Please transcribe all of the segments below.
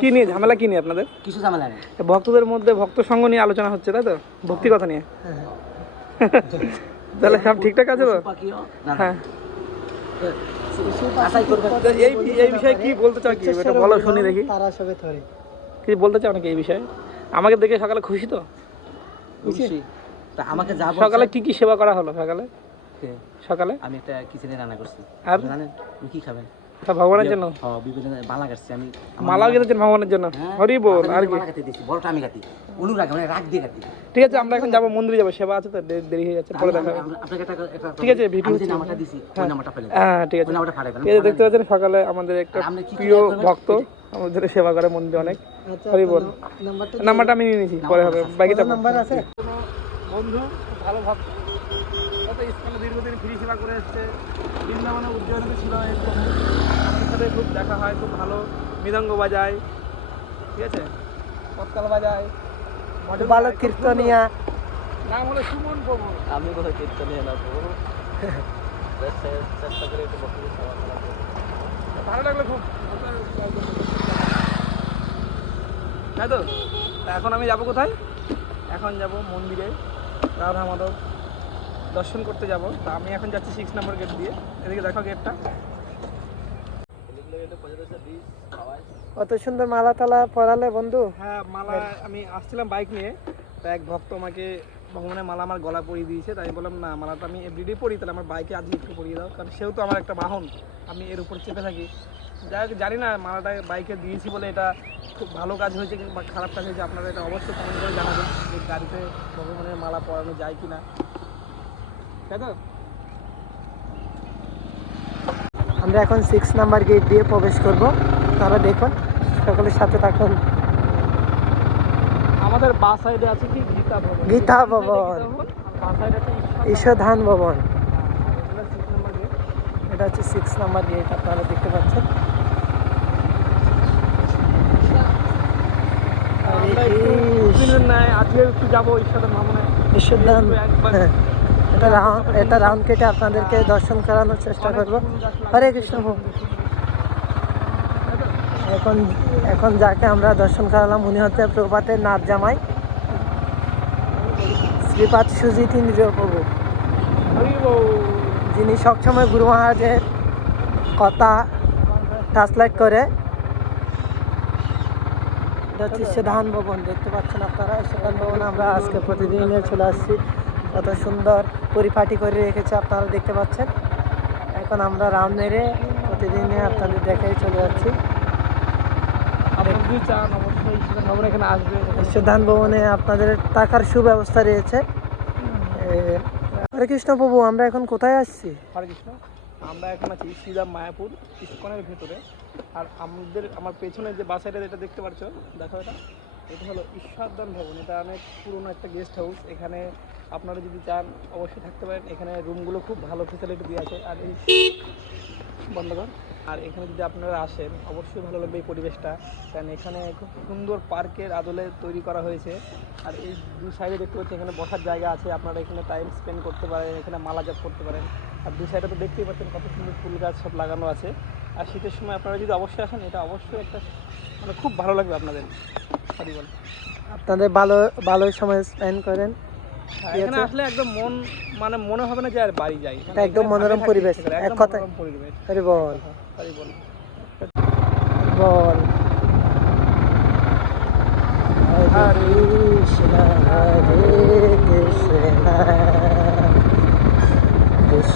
কি নিয়ে ঝামেলা কি নিয়ে আপনাদের? কিছু ঝামেলা নেই। ভক্তদের মধ্যে ভক্ত সঙ্গ নিয়ে আলোচনা হচ্ছে তাই তো? ভক্তি কথা নিয়ে? তাহলে সব ঠিকঠাক আছে তো? হ্যাঁ। এই এই বিষয়ে কি বলতে চাও কি? এটা বলো শুনি দেখি। তারা সবে ধরে। কি বলতে চাও নাকি এই বিষয়ে? আমাকে দেখে সকালে খুশি তো? খুশি? তা আমাকে যা সকালে কি কি সেবা করা হলো সকালে? সকালে? আমি একটা কিচেনে রান্না করছি। আর? জানেন কি খাবেন। ভগবানের জন্য? হ্যাঁ বিভিন্ন মালা আমি ভগবানের জন্য? হ্যাঁ, হরি বল আর কি? মালা কাটতে দিয়েছি আমি কাটি। উলু রাখি মানে রাখ দিয়ে কাটি। ঠিক আছে আমরা এখন যাব মন্দিরে যাব সেবা আছে তো দেরি হয়ে যাচ্ছে পরে দেখা আপনাকে একটা একটা ঠিক আছে, ভিডিও আমি যে দিছি ওই নাম্বারটা ফেলে হ্যাঁ ঠিক আছে। ফাটাই দেন। দেখতে পাচ্ছেন সকালে আমাদের একটা প্রিয় ভক্ত আমাদের সেবা করে মন্দিরে অনেক। আচ্ছা হরি বল। নাম্বারটা আমি নিয়ে নিয়েছি পরে হবে। বাকি নাম্বার আছে? বন্ধু ভালো ভক্ত। কত স্কুলে দীর্ঘদিন ফ্রি সেবা করে এসছে। বৃন্দাবনে উজ্জয়নে ছিল। সাথে খুব দেখা হয় খুব ভালো মৃদঙ্গ বাজায়। ঠিক আছে? পতকাল বাজায়। ভালো কীর্তনিয়া। নাম হলো সুমন প্রভু। আমি কোথায় কীর্তনে না তো চেষ্টা করে একটু ভালো লাগল খুব। তাই তো? এখন আমি যাব কোথায়? এখন যাব মন্দিরে রাধা মাধব দর্শন করতে যাব। তা আমি এখন যাচ্ছি সিক্স নম্বর গেট দিয়ে। এদিকে দেখো গেটটা কত সুন্দর মালা তালা পরালে বন্ধু। হ্যাঁ মালা, আমি আসছিলাম বাইক নিয়ে, তা এক ভক্ত আমাকে ভগবানের মালা আমার গলা পরিয়ে দিয়েছে, তাই বললাম, না, মালাটা আমি এভরিডে পরি, তাহলে আমার বাইকে আজকে একটু পরিয়ে দাও, কারণ সেও তো আমার একটা বাহন, আমি এর উপর চেপে থাকি। যাই হোক, জানি না, মালাটা বাইকে দিয়েছি বলে এটা খুব ভালো কাজ হয়েছে কিংবা খারাপ কাজ হয়েছে, আপনারা এটা অবশ্যই কমেন্ট করে জানাবেন যে গাড়িতে ভগবানের মালা পরানো যায় কি না তাই তো? আমরা এখন সিক্স নাম্বার গেট দিয়ে প্রবেশ করব। তারা দেখুন সকলের সাথে থাকুন। আমাদের বা সাইডে আছে কি? গীতা ভবন। গীতা ভবন। ভবন। ঈশ্বরধান ভবন। এটা হচ্ছে সিক্স নাম্বার গেট আপনারা দেখতে পাচ্ছেন। আজকে একটু যাব ঈশ্বরের ঈশ্বরধাম। একবার হ্যাঁ। এটা রাউন্ড এটা রাউন্ড কেটে আপনাদেরকে দর্শন করানোর চেষ্টা করব। হরে কৃষ্ণ। এখন এখন যাকে আমরা দর্শন করালাম, উনি হচ্ছে প্রভাতের নাথ জামাই। শ্রীপাদ সুজিত ইন্দ্র প্রভু। যিনি সবসময় গুরু মহারাজের কথা ট্রান্সলেট করে। এটা হচ্ছে সেধান ভবন, দেখতে পাচ্ছেন আপনারা। সেধান ভবনে আমরা আজকে প্রতিদিনে চলে আসছি। কত সুন্দর পরিপাটি করে রেখেছে আপনারা দেখতে পাচ্ছেন। এখন আমরা রাউন্ড মেরে প্রতিদিনে আপনাদের দেখাই চলে যাচ্ছি। সেধান ভবনে আপনাদের টাকার সুব্যবস্থা রয়েছে। হরে কৃষ্ণ প্রভু আমরা এখন কোথায় আসছি? হরে কৃষ্ণ আমরা এখন আছি শ্রীরাম মায়াপুর ইস্কনের ভেতরে। আর আমাদের আমার পেছনে যে বাসাটা যেটা দেখতে পাচ্ছ দেখো এটা। এটা হলো ঈশ্বরদান ভবন। এটা অনেক পুরনো একটা গেস্ট হাউস এখানে আপনারা যদি চান, অবশ্যই থাকতে পারেন। এখানে রুমগুলো খুব ভালো ফেসিলিটি দিয়ে আছে। আর এই বন্ধ কর। আর এখানে যদি আপনারা আসেন, অবশ্যই ভালো লাগবে এই পরিবেশটা। কারণ এখানে খুব সুন্দর পার্কের আদলে তৈরি করা হয়েছে। আর এই দু সাইডে দেখতে পাচ্ছি, এখানে বসার জায়গা আছে। আপনারা এখানে টাইম স্পেন্ড করতে পারেন, এখানে মালা জপ করতে পারেন। আর দু সাইডে তো দেখতেই পাচ্ছেন কত সুন্দর ফুল গাছ সব লাগানো আছে। আর শীতের সময় আপনারা যদি অবশ্যই আসেন এটা অবশ্যই একটা মানে খুব ভালো লাগবে আপনাদের। সরি বল। আপনাদের ভালো ভালো সময় স্পেন্ড করেন। হ্যাঁ, এখানে আসলে একদম মন মানে মনে হবে না যে আর বাড়ি যাই। এটা একদম মনোরম পরিবেশ, এক। মনোরম পরিবেশ। হরে বল। সরি বল। বল। হরে কৃষ্ণ হরে কৃষ্ণ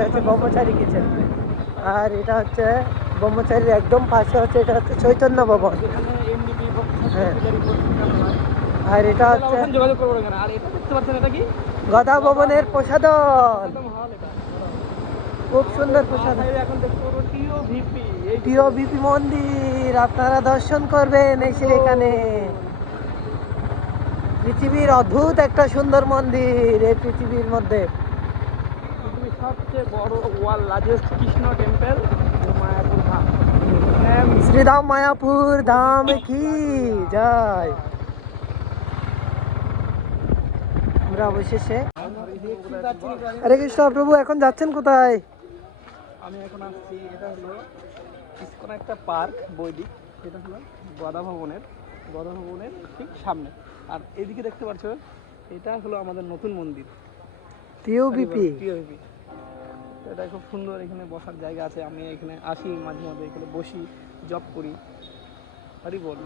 এটা হচ্ছে ব্রহ্মচারী কিচেন আর এটা হচ্ছে ব্রহ্মচারীর একদম পাশে হচ্ছে, এটা হচ্ছে চৈতন্য ভবন। হ্যাঁ। আর এটা হচ্ছে গদা ভবনের এটা খুব সুন্দর প্রসাদ। মন্দির, আপনারা দর্শন করবেন এসে এখানে। পৃথিবীর অদ্ভুত একটা সুন্দর মন্দির এই পৃথিবীর মধ্যে। সবচেয়ে বড় world largest Krishna temple Mayapur Dham. Shridham Mayapur Dham কি যায় আমরা অবশেষে হরে কৃষ্ণ প্রভু এখন যাচ্ছেন কোথায়? আমি এখন আসছি এটা হলো ইস্কন একটা পার্ক বৈদিক যেটা হলো গদা ভবনের গদা ভবনের ঠিক সামনে। আর এদিকে দেখতে পাচ্ছ এটা হলো আমাদের নতুন মন্দির। POVP তো এটা খুব সুন্দর এখানে বসার জায়গা আছে। আমি এখানে আসি মাঝে মাঝে এখানে বসি জব করি। আরই বল